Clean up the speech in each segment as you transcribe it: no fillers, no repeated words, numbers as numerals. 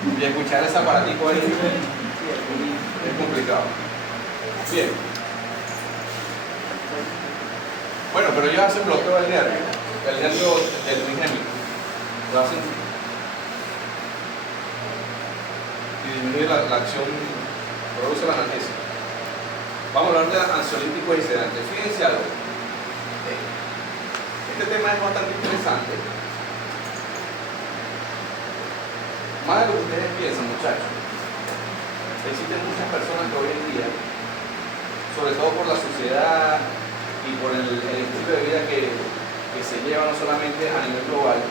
Y escuchar ese aparatico ahí es complicado. Bien. Bueno, pero ellos hacen bloqueo del nervio del trigémino. Lo hacen y disminuye la acción, produce la analgesia. Vamos a hablar de ansiolíticos y sedantes. Fíjense algo. Este tema es bastante interesante. Más de lo que ustedes piensan, muchachos. Existen muchas personas que hoy en día, sobre todo por la sociedad y por el estilo de vida que se lleva no solamente a nivel global,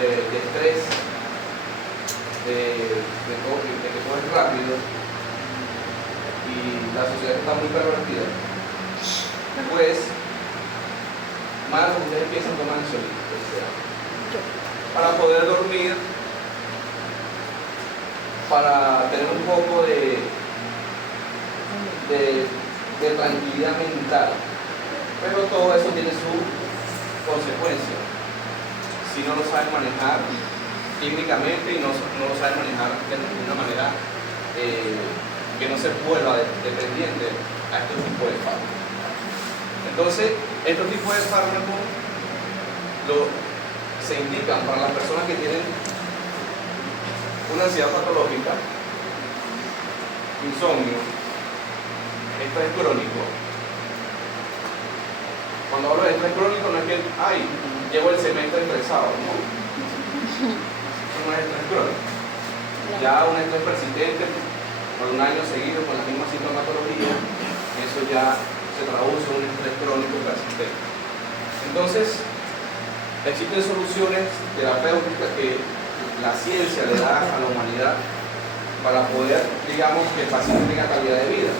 de estrés, de que todo es rápido y la sociedad está muy pervertida, pues más de lo que ustedes empiezan a tomar ansiolíticos, para poder dormir, para tener un poco de tranquilidad mental, pero todo eso tiene su consecuencia si no lo saben manejar químicamente y no lo saben manejar de una manera que no se vuelva dependiente a este tipo de fármacos. Entonces, estos tipos de fármacos se indican para las personas que tienen una ansiedad patológica, insomnio, estrés crónico. Cuando hablo de estrés crónico no es que, llevo el cemento estresado, no. Eso no es estrés crónico. Ya un estrés persistente por un año seguido con la misma sintomatología, eso ya se traduce en un estrés crónico persistente. Entonces, existen soluciones terapéuticas que la ciencia le da a la humanidad para poder, digamos, que el paciente tenga calidad de vida.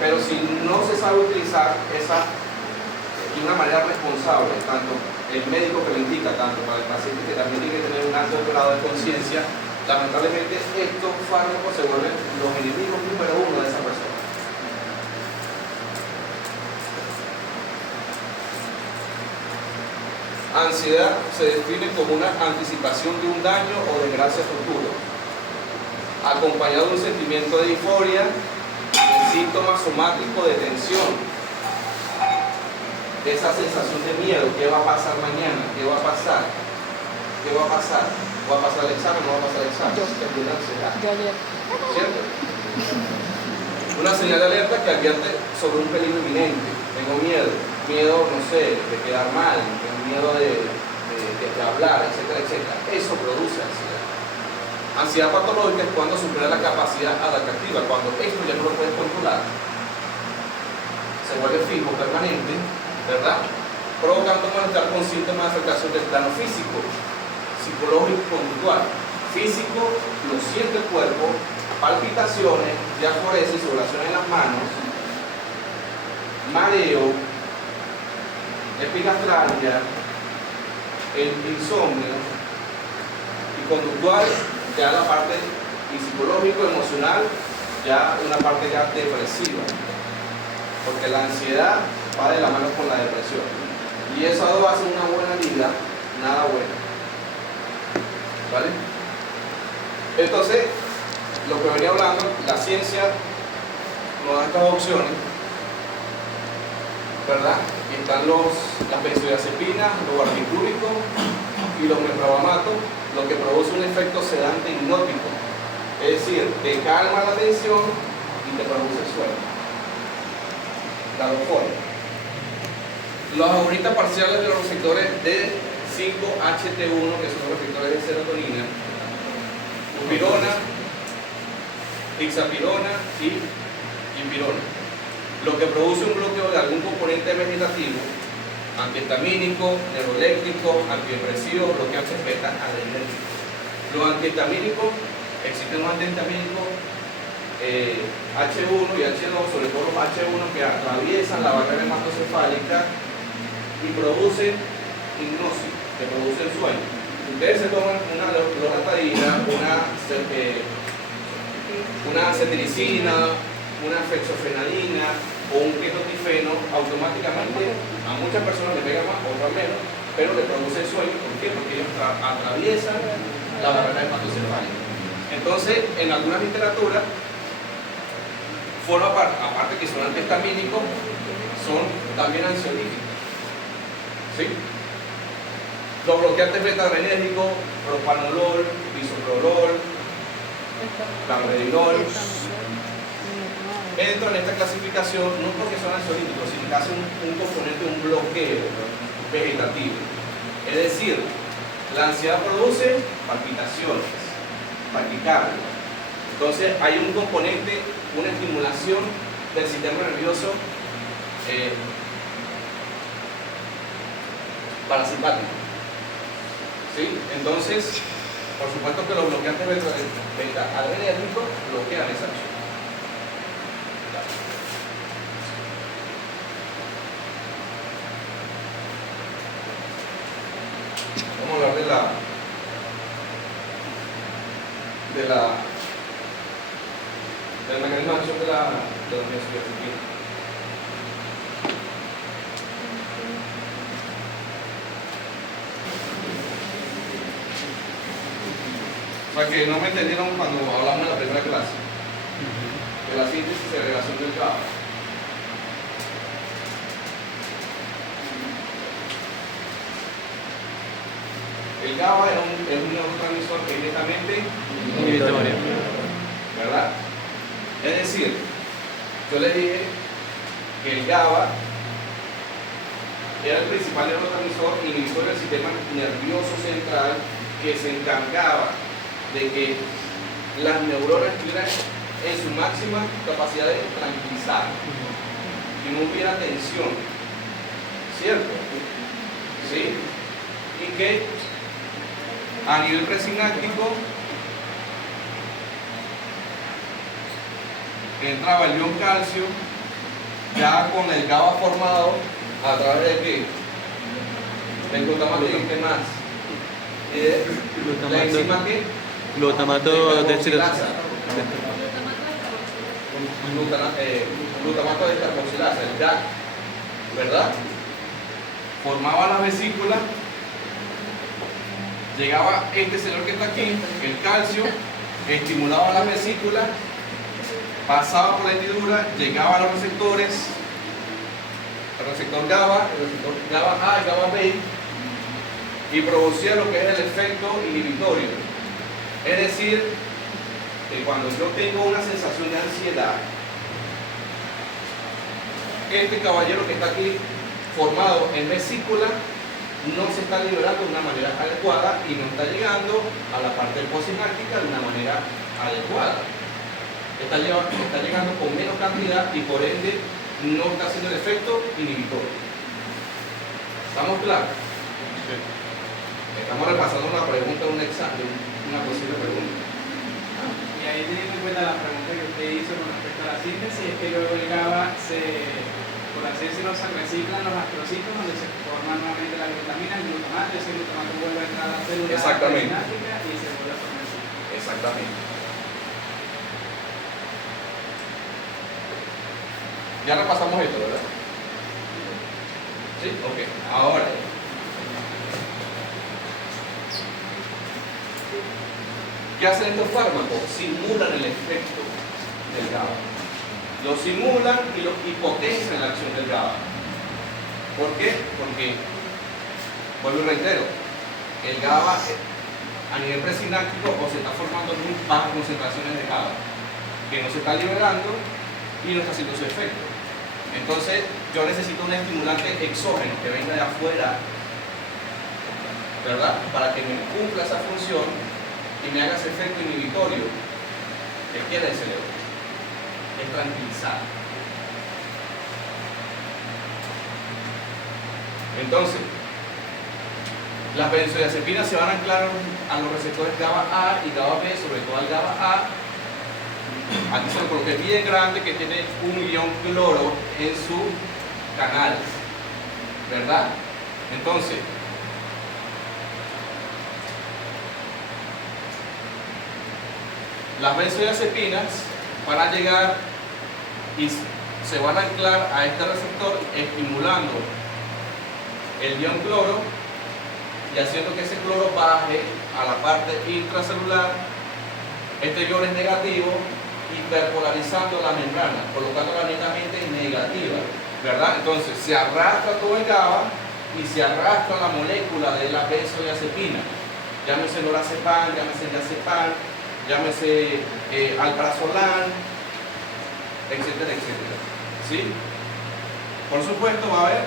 Pero si no se sabe utilizar esa de una manera responsable, tanto el médico que lo indica, tanto para el paciente que también tiene que tener un alto grado de conciencia, lamentablemente estos fármacos se vuelven los enemigos número uno de esa persona. Ansiedad se define como una anticipación de un daño o desgracia futuro, acompañado de un sentimiento de euforia, de síntomas somáticos de tensión, esa sensación de miedo. ¿Qué va a pasar mañana? ¿Qué va a pasar? ¿Qué va a pasar? ¿Va a pasar el examen? ¿No va a pasar el examen? ¿Cierto? Una señal de alerta que advierte sobre un peligro inminente. Tengo miedo, no sé, de quedar mal, tengo miedo de hablar, etcétera, etcétera. Eso produce ansiedad. Ansiedad patológica es cuando supera la capacidad adaptativa, cuando esto ya no lo puedes controlar, se vuelve fijo, permanente, ¿verdad? Provocando malestar con síntomas de afectación del plano físico, psicológico y conductual. Físico, lo siente el cuerpo, palpitaciones, diaforesis, sudoración en las manos, mareo, epigastralgia, el insomnio, y conductual, ya la parte y psicológico, emocional, ya una parte ya depresiva, porque la ansiedad va de la mano con la depresión, y eso hace una buena liga, nada buena, ¿vale? Entonces, lo que venía hablando, la ciencia nos da estas opciones, ¿verdad? Y están las benzodiazepinas, los barbitúricos y los meprobamatos, lo que produce un efecto sedante hipnótico, es decir, te calma la tensión y te produce sueño. La euforia. Los agonistas parciales de los receptores D5-HT1, que son los receptores de serotonina, buspirona, ixapirona y impirona, lo que produce un bloqueo de algún componente vegetativo, antihistamínico, neuroeléctrico, antidepresivo, bloqueantes beta-adrenérgicos. Los antihistamínicos, existen unos antihistamínicos H1 y H2, sobre todo los H1 que atraviesan la barrera hematocefálica y producen hipnosis, que producen sueño. Ustedes se toman una loratadina, una cetiricina, una fexofenadina o un ketotifeno, automáticamente a muchas personas le pega más, otras menos, pero le produce sueño. ¿Por qué? Porque ellos atraviesan la barrera hepatocefálica. Entonces, en algunas literaturas, forma parte, aparte que son antihistamínicos, son también ansiolíticos. ¿Sí? Los bloqueantes beta-adrenérgicos, propanolol, bisoprolol, carbedinol, entran en esta clasificación no porque son ansiolíticos, sino que hacen un componente, un bloqueo vegetativo. Es decir, la ansiedad produce palpitaciones, taquicardia. Entonces hay un componente, una estimulación del sistema nervioso parasimpático. ¿Sí? Entonces, por supuesto que los bloqueantes beta-adrenérgicos bloquean esa acción. Vamos a hablar del mecanismo de acción de la benzodiazepina. O sea que no me entendieron cuando hablamos en la primera clase de la síntesis y segregación del GABA. El GABA es un neurotransmisor que directamente inhibitorio, ¿verdad? Es decir, yo les dije que el GABA era el principal neurotransmisor inhibitorio del sistema nervioso central que se encargaba de que las neuronas estuvieran en su máxima capacidad de tranquilizar, que no hubiera tensión, ¿cierto? ¿Sí? Y que a nivel presináptico entraba el ion calcio ya con el GABA formado a través de ¿qué? Del glutamato y qué más. La enzima que glutamato de glutamato de carboxilasa, el GAC, ¿verdad? Formaba la vesícula, llegaba este señor que está aquí, el calcio, estimulaba la vesícula, pasaba por la hendidura, llegaba a los receptores, el receptor GABA, el receptor GABA A y GABA B, y producía lo que es el efecto inhibitorio. Es decir, que cuando yo tengo una sensación de ansiedad, este caballero que está aquí formado en vesícula no se está liberando de una manera adecuada y no está llegando a la parte postsináptica de una manera adecuada. Está llegando con menos cantidad y por ende no está haciendo el efecto inhibitorio. ¿Estamos claros? Sí. Estamos repasando una pregunta de un examen, una posible pregunta. Y ahí teniendo en cuenta la pregunta que usted hizo con respecto a la síntesis, es que luego el GABA por así decirlo, se reciclan los astrocitos donde se forma nuevamente la glutamina, el glutamato, y ese glutamato vuelve a entrar a la célula presináptica y se vuelve a formar. Exactamente. Ya repasamos esto, ¿verdad? Sí, ok. Ahora, ¿qué hacen estos fármacos? Simulan el efecto del GABA. Lo simulan y potencian la acción del GABA. ¿Por qué? Porque, vuelvo y reitero, el GABA a nivel presináptico o se está formando en bajas concentraciones de GABA, que no se está liberando y no está haciendo su efecto. Entonces, yo necesito un estimulante exógeno que venga de afuera, ¿verdad? Para que me cumpla esa función y me haga ese efecto inhibitorio que quiere el cerebro. Es tranquilizar. Entonces, las benzodiazepinas se van a anclar a los receptores GABA A y GABA B, sobre todo al GABA A. Aquí se lo coloqué bien grande que tiene un ion cloro en su canal, ¿verdad? Entonces, las benzodiazepinas van a llegar y se van a anclar a este receptor estimulando el ion cloro y haciendo que ese cloro baje a la parte intracelular, exterior es negativo, hiperpolarizando la membrana, colocándola netamente negativa, ¿verdad? Entonces se arrastra todo el GABA y se arrastra la molécula de la benzodiazepina, llámese lorazepam, llámese diazepam, llámese alprazolam, etcétera, etcétera. ¿Sí? Por supuesto va a haber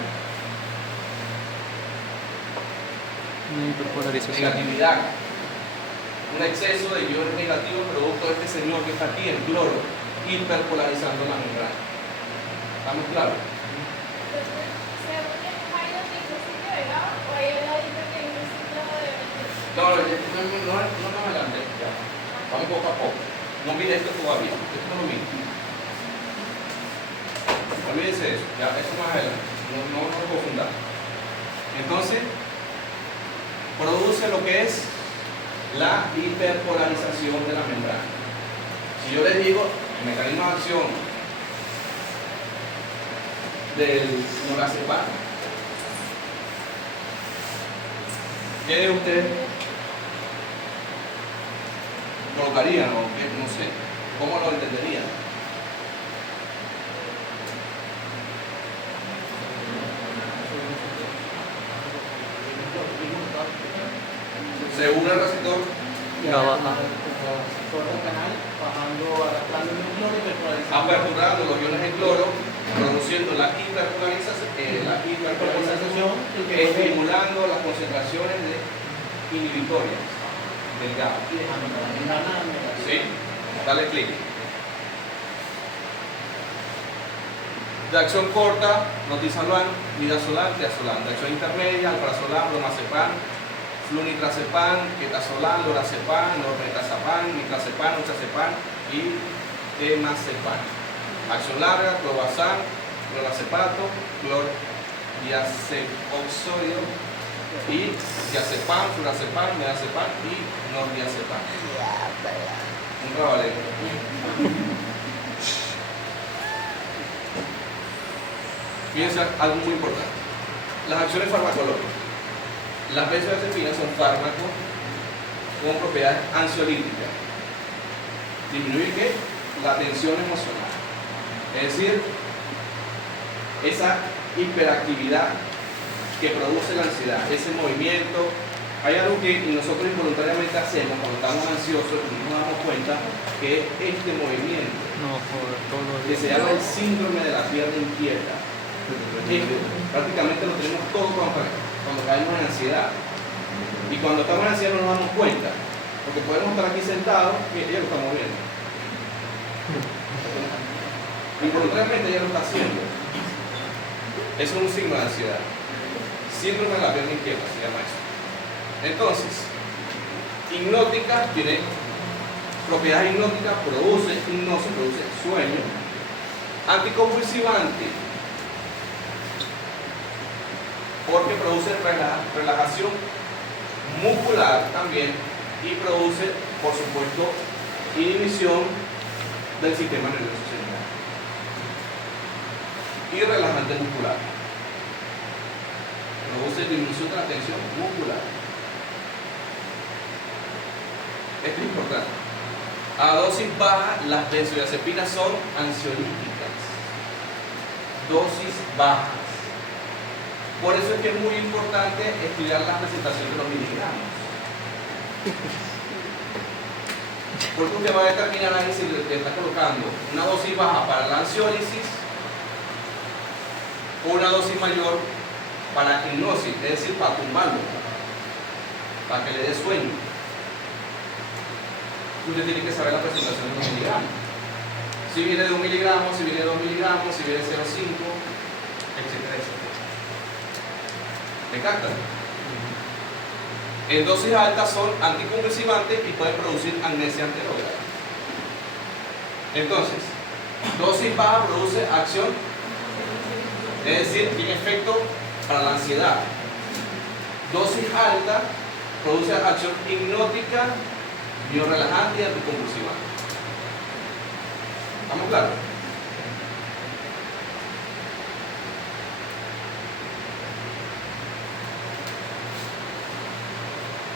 negatividad, un exceso de iones negativos producto de este señor que está aquí, el cloro, hiperpolarizando la membrana. ¿Estamos claros? No, no adelante, ya. Vamos poco a poco. No mire esto todavía, esto no lo mire. Olvídese eso, ya, eso más adelante. No lo confundamos. Entonces, produce lo que es la hiperpolarización de la membrana. Si yo les digo el mecanismo de acción del lorazepam, ¿qué ustedes colocarían o qué? No sé, ¿cómo lo entenderían? Se une el receptor aperturando los iones de cloro, produciendo la hiperpolarización, estimulando las concentraciones inhibitorias del GABA. ¿Sí? Dale clic. De acción corta, notizalam, midazolam, triazolam. De acción intermedia, alprazolam, bromazepam, flunitrazepam, ketazolam, lorazepam, normetazepam, nitrazepam, oxazepam y temazepam. Acción larga, clobazam, clorazepato, clordiazepoxodio y diazepam, flurazepam, diazepam y nordiazepam. Un trabalero. Fíjense algo muy importante. Las acciones farmacológicas. Las benzodiazepinas son fármacos con propiedades ansiolíticas. Disminuir ¿qué? La tensión emocional. Es decir, esa hiperactividad que produce la ansiedad, ese movimiento. Hay algo que nosotros involuntariamente hacemos cuando estamos ansiosos y no nos damos cuenta, que es este movimiento, que se llama el síndrome de la pierna inquieta. Prácticamente lo tenemos todo cuando caemos en ansiedad. Y cuando estamos en ansiedad no nos damos cuenta, porque podemos estar aquí sentados y ella lo está moviendo. Involuntariamente ella lo está haciendo. Eso es un signo de ansiedad. Síndrome de la pierna inquieta se llama eso. Entonces, hipnótica tiene propiedades hipnóticas, produce hipnosis, produce sueño. Anticonvulsivante, porque produce relajación muscular también y produce, por supuesto, inhibición del sistema nervioso central y relajante muscular. Produce disminución de la tensión muscular. Esto es importante. A dosis baja, las benzodiazepinas son ansiolíticas. Dosis bajas. Por eso es que es muy importante estudiar la presentación de los miligramos. Porque usted va a determinar ahí si le está colocando una dosis baja para la ansiólisis o una dosis mayor para hipnosis, es decir, para tumbarlo, para que le dé sueño. Usted tiene que saber la presentación de los miligramos. Si viene de 1 miligramo, si viene de 2 miligramos, si viene de 0,5, etcétera, etcétera. ¿Me captan? En dosis altas son anticonvulsivantes y pueden producir amnesia anterógrada. Entonces, dosis baja produce acción, es decir, tiene efecto para la ansiedad. Dosis alta produce acción hipnótica, biorelajante y anticonvulsivante. ¿Estamos claros?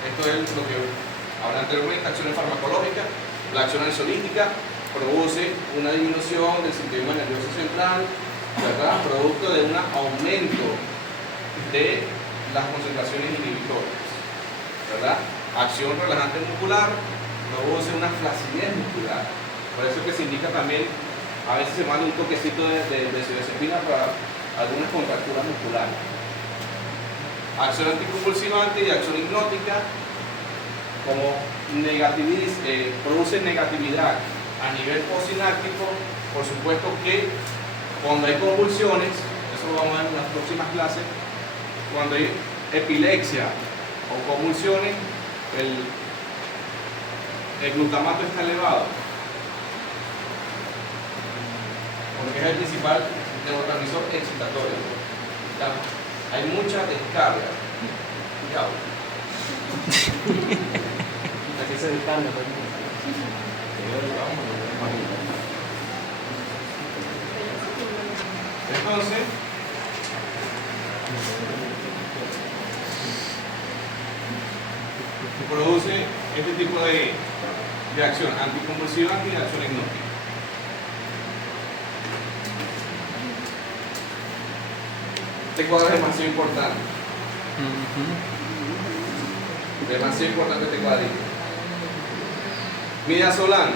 Esto es lo que Hablé anteriormente, acciones farmacológicas. La acción ansiolítica produce una disminución del sistema nervioso central, ¿verdad? Producto de un aumento de las concentraciones inhibitorias, ¿verdad? Acción relajante muscular produce una flacidez muscular. Por eso que se indica también, a veces se manda un toquecito de benzodiazepina para algunas contracturas musculares. Acción anticonvulsivante y acción hipnótica, como produce negatividad a nivel postsináptico. Por supuesto que cuando hay convulsiones, eso lo vamos a ver en las próximas clases, cuando hay epilepsia o convulsiones, el glutamato está elevado, porque es el principal neurotransmisor excitatorio. ¿Ya? Hay mucha descarga. ¿Ya? Aquí se descarga. Entonces, produce este tipo de acción anticonvulsivante y acción hipnótica. Este cuadro es demasiado importante. Demasiado importante este cuadrito. Midazolam,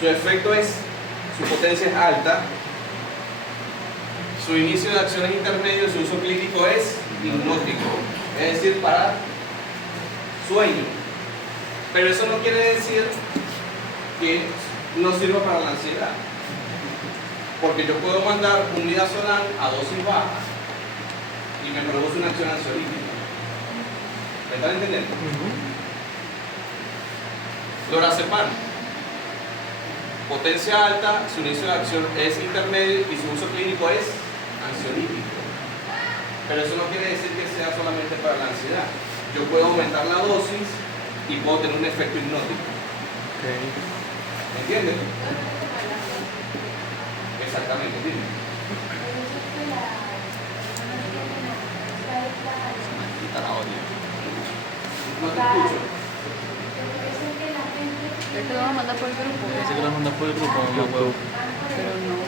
su efecto es, su potencia es alta, su inicio de acción es intermedio y su uso clínico es hipnótico, es decir, para sueño. Pero eso no quiere decir que no sirva para la ansiedad, porque yo puedo mandar un midazolam a dosis bajas y me produce una acción ansiolítica. ¿Me están entendiendo? Lorazepam, potencia alta, su inicio de acción es intermedio y su uso clínico es ansiolítico. Pero eso no quiere decir que sea solamente para la ansiedad. Yo puedo aumentar la dosis y puedo tener un efecto hipnótico. Okay. ¿Me entienden? Exactamente, dime. No te escucho. Este lo vamos a mandar por el grupo. Ese que lo mandas por el grupo, mamá huevo. Pero no.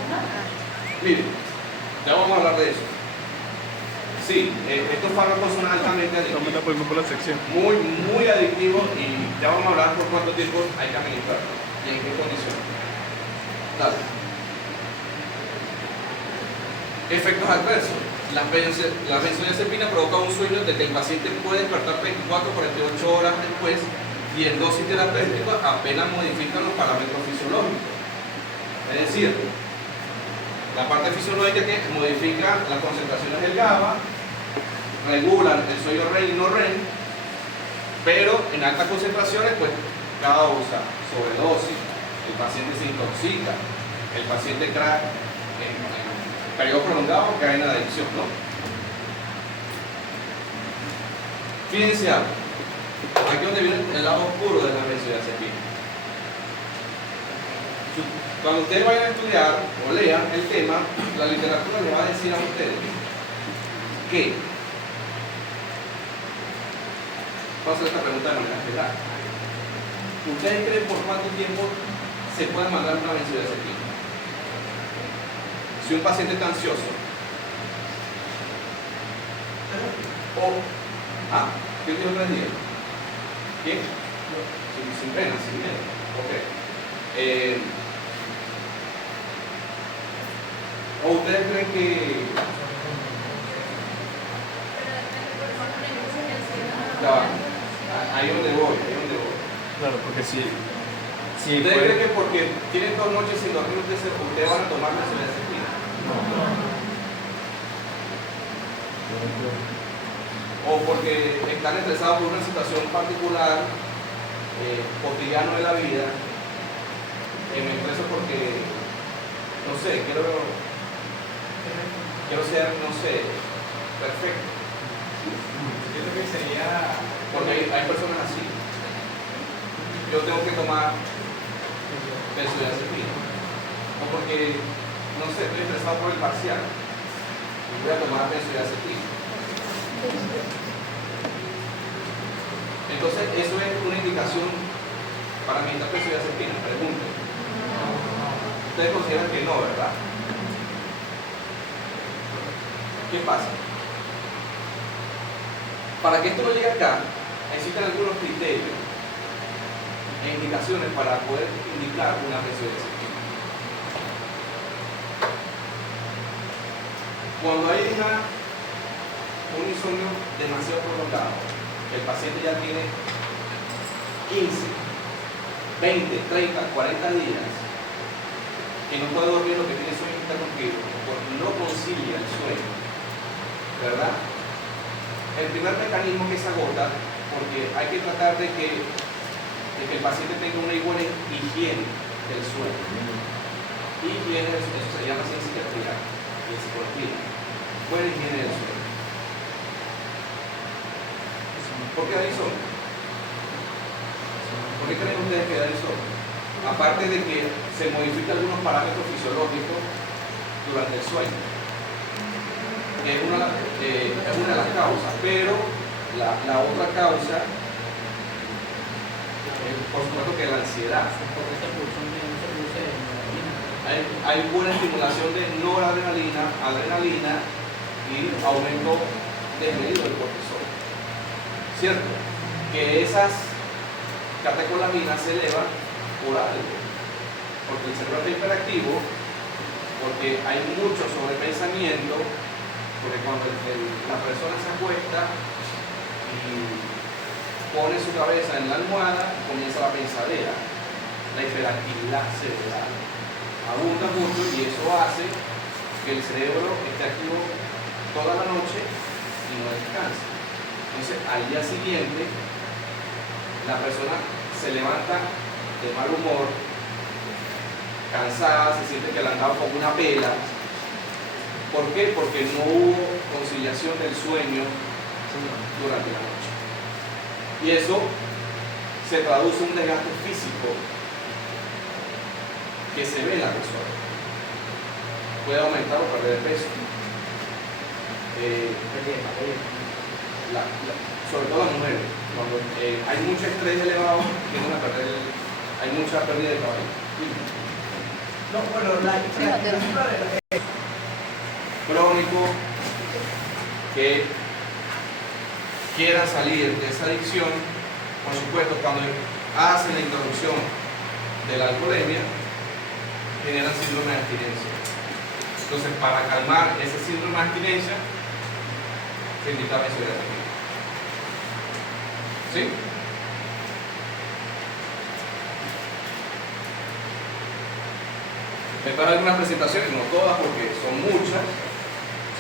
Miren, ya vamos a hablar de eso. Sí, estos fármacos son altamente Lo manda adictivos. por el grupo la sección. Muy adictivos, y ya vamos a hablar por cuánto tiempo hay que administrarlo y en qué condiciones. Dale. Efectos adversos. La benzodiazepina provoca un sueño de que el paciente puede despertar 24 48 horas después, y en dosis terapéutica apenas modifican los parámetros fisiológicos. Es decir, la parte fisiológica que modifica las concentraciones del GABA, regulan el sueño REM y no REM, pero en altas concentraciones pues causa sobredosis, el paciente se intoxica, el paciente cae en periodo prolongado, cae en adicción, ¿no? Fíjense algo, aquí es donde viene el lado oscuro de la benzodiazepina. Cuando ustedes vayan a estudiar o lean el tema, la literatura les va a decir a ustedes que, vamos a hacer esta pregunta de manera general, ¿ustedes creen por cuánto tiempo se puede mandar una benzodiazepina? Si un paciente está ansioso, ¿qué dijo 3 días? ¿Quién? Sin pena, sin miedo. Ok. ¿O ustedes creen que ya, ahí donde voy? Claro, porque si ¿Ustedes creen que porque tienen 2 noches sin dormir ustedes van a tomar benzodiazepina? O porque están estresados por una situación particular, cotidiano de la vida, me estreso porque, no sé, quiero ser, no sé, perfecto. Yo creo que sería. Porque hay personas así. Yo tengo que tomar benzodiazepina. O porque, no sé, estoy estresado por el parcial y voy a tomar benzodiazepina. Entonces, eso es una indicación para mi benzodiazepina. Pregunten. Ustedes consideran que no, ¿verdad? ¿Qué pasa? Para que esto no llegue acá, existen algunos criterios e indicaciones para poder indicar una benzodiazepina. Cuando hay un insomnio demasiado prolongado, el paciente ya tiene 15, 20, 30, 40 días que no puede dormir, lo que tiene sueño interrumpido, porque no concilia el sueño, ¿verdad? El primer mecanismo que se agota, porque hay que tratar de que el paciente tenga una buena higiene del sueño. Higiene, eso se llama así en psiquiatría y en psicología. Buena higiene del sueño. ¿Por qué da insomnio? ¿Por qué creen ustedes que da insomnio? Aparte de que se modifican algunos parámetros fisiológicos durante el sueño, que es una de las causas, pero la otra causa es, por supuesto, que la ansiedad. Hay buena estimulación de noradrenalina, adrenalina y aumento desmedido del cortisol. ¿Cierto? Que esas catecolaminas se elevan por algo, porque el cerebro está hiperactivo, porque hay mucho sobrepensamiento, porque cuando la persona se acuesta y pone su cabeza en la almohada, comienza la pensadera, la hiperactividad cerebral abunda mucho y eso hace que el cerebro esté activo toda la noche y no descanse. Entonces al día siguiente la persona se levanta de mal humor, cansada, se siente que le han dado como una pela. ¿Por qué? Porque no hubo conciliación del sueño durante la noche. Y eso se traduce en un desgaste físico que se ve en la persona. Puede aumentar o perder peso. Sobre todo las mujeres, cuando hay mucho estrés elevado, tienden a perder hay mucha pérdida de cabello. No, bueno, Crónico, que quieran salir de esa adicción, por supuesto, cuando hacen la introducción de la alcoholemia, generan síndrome de abstinencia. Entonces, para calmar ese síndrome de abstinencia, se indica benzodiazepina. ¿Sí? Estas son algunas presentaciones, no todas porque son muchas.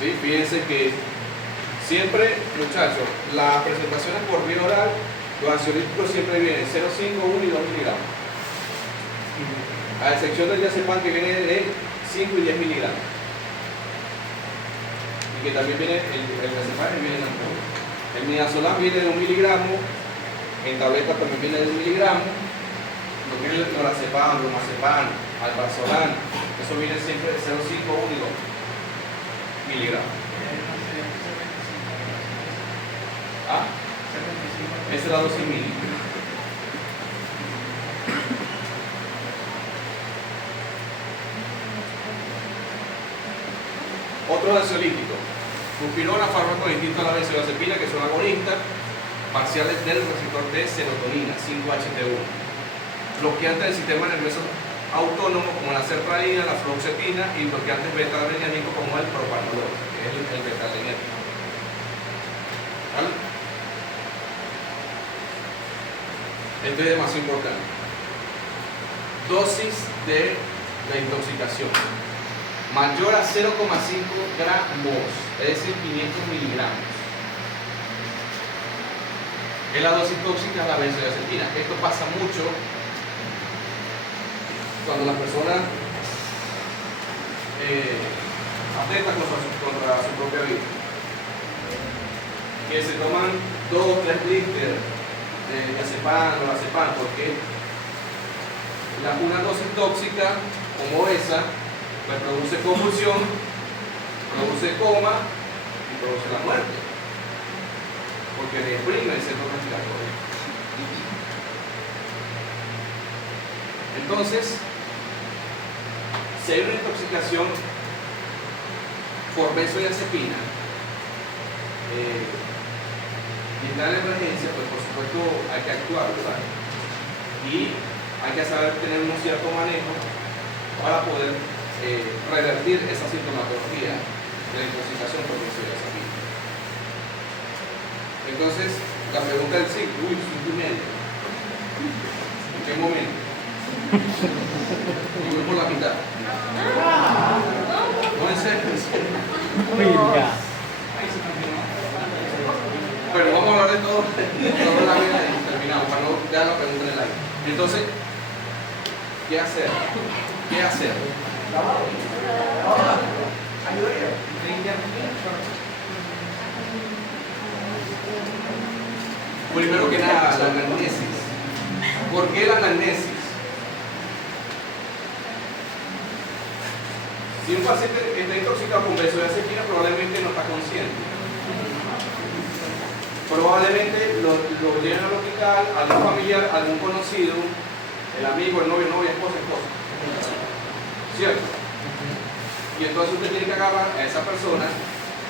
¿Sí? Fíjense que siempre, muchachos, las presentaciones por vía oral, los ansiolíticos siempre vienen 0,5, 1 y 2 miligramos. A excepción del diazepam que viene de 5 y 10 miligramos. Y que también viene el diazepam que viene en ampolla. El midazolam viene de 1 miligramo, en tabletas también viene de 1 miligramo. Lo que es el clorazepam, bromazepam, alprazolam, eso viene siempre de 0,5, 1 y 2 miligramos. ¿Ah? Esa es la dosis mínima. Otros ansiolíticos. Buspirona, fármaco distinto a la benzodiazepina, que son agonistas parciales del receptor de serotonina, 5-HT1. Bloqueantes del sistema nervioso autónomo como la sertralina, la fluoxetina y bloqueantes beta-adrenérgicos como el propanolol, que es el beta-adrenérgico. ¿Vale? Esto es demasiado importante. Dosis de la intoxicación mayor a 0,5 gramos, es decir, 500 miligramos. Es la dosis tóxica de la benzodiazepina. Esto pasa mucho cuando la persona atenta contra su propia vida, que se toman 2 o 3 blisters de diazepam o lorazepam, porque una dosis tóxica como esa pues produce convulsión, produce coma y produce la muerte, porque deprime el centro respiratorio. Entonces, si hay una intoxicación por benzodiazepina y está en emergencia, pues por supuesto hay que actuar, ¿verdad? Y hay que saber tener un cierto manejo para poder revertir esa sintomatología de la intoxicación por benzodiazepina. Entonces, la pregunta del ciclo, uy, 5:30. ¿En qué momento? Y voy por la mitad. No, en serio. Oiga. Bueno, vamos a hablar de todo la vida y terminamos, para no dejar la pregunta en el aire. Entonces, ¿qué hacer? ¿Qué hacer? Primero que nada, la anamnesis. ¿Por qué la anamnesis? Si un paciente está intoxicado con benzodiazepina, probablemente no está consciente. Probablemente lo lleven al hospital, algún familiar, algún conocido, el amigo, el novio, novia, esposa. ¿Cierto? Y entonces usted tiene que agarrar a esa persona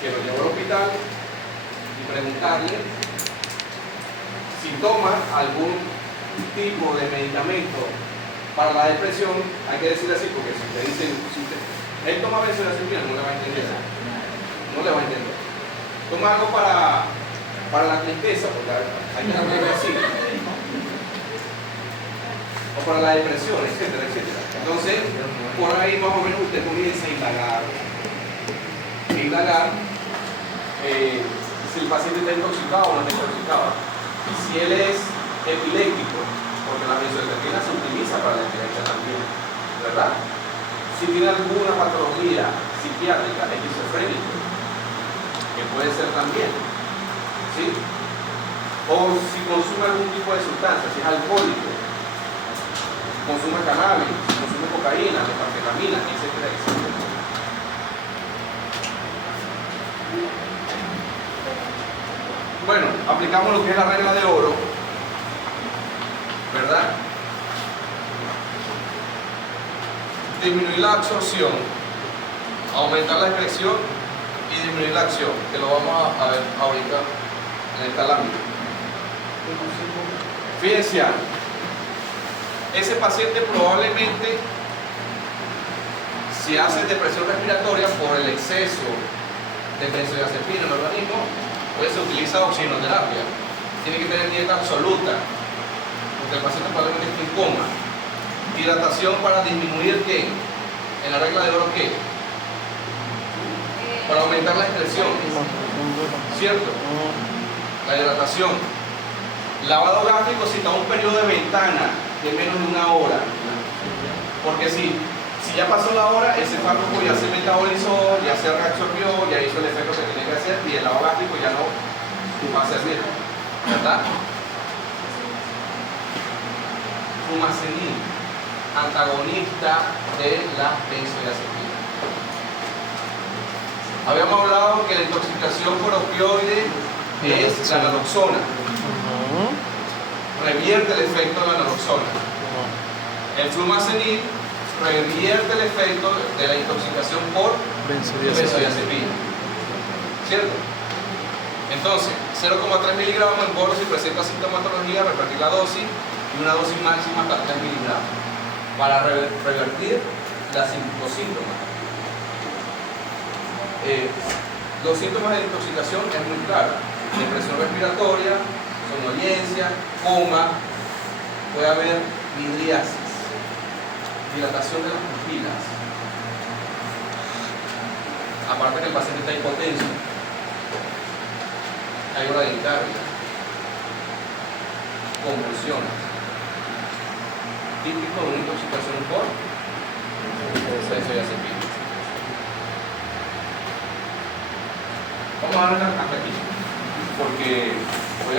que lo llevó al hospital y preguntarle si toma algún tipo de medicamento para la depresión. Hay que decirle así, porque si usted dice, él toma benzodiazepina, no le va a entender. No le va a entender. Toma algo para la tristeza, porque hay que hablar así. O para la depresión, etcétera, etcétera. Entonces, por ahí más o menos usted comienza a indagar. Si el paciente está intoxicado o no está intoxicado. Y si él es epiléptico, porque la benzodiazepina se utiliza para la epilepsia también, ¿verdad? Si tiene alguna patología psiquiátrica, esquizofrénico, que puede ser también, ¿sí? O si consume algún tipo de sustancia, si es alcohólico, consume cannabis, consume cocaína, metanfetamina, etcétera, etcétera. Bueno, aplicamos lo que es la regla de oro, ¿verdad? Disminuir la absorción, aumentar la excreción y disminuir la acción, que lo vamos a ver ahorita en esta lámina. Fíjense algo. Ese paciente probablemente, si hace depresión respiratoria por el exceso de benzodiazepina en el organismo, pues se utiliza oxigenoterapia. Tiene que tener dieta absoluta, porque el paciente probablemente está en coma. Hidratación para disminuir ¿qué? En la regla de oro ¿qué? Para aumentar la excreción, ¿cierto? La hidratación. Lavado gástrico si está un periodo de ventana de menos de una hora, porque si ya pasó la hora, ese fármaco ya se metabolizó, ya se reabsorbió, ya hizo el efecto que tiene que hacer y el lavado gástrico ya no va a servir, ¿verdad? Fumacenil, antagonista de la benzodiazepina. Habíamos hablado que la intoxicación por opioide es la naloxona. Revierte el efecto de la naloxona. El flumacenil revierte el efecto de la intoxicación por benzodiazepina. ¿Cierto? Entonces, 0,3 miligramos en bolos si presenta sintomatología, repetir la dosis y una dosis máxima hasta 3 miligramos para revertir los síntomas. Los síntomas de intoxicación es muy claro: depresión respiratoria, somnolencia, coma, puede haber midriasis, dilatación de las pupilas, aparte que el paciente está hipotenso, hay bradicardia, convulsiones, típico de una intoxicación por benzodiazepina. Vamos a darle hasta aquí, porque voy a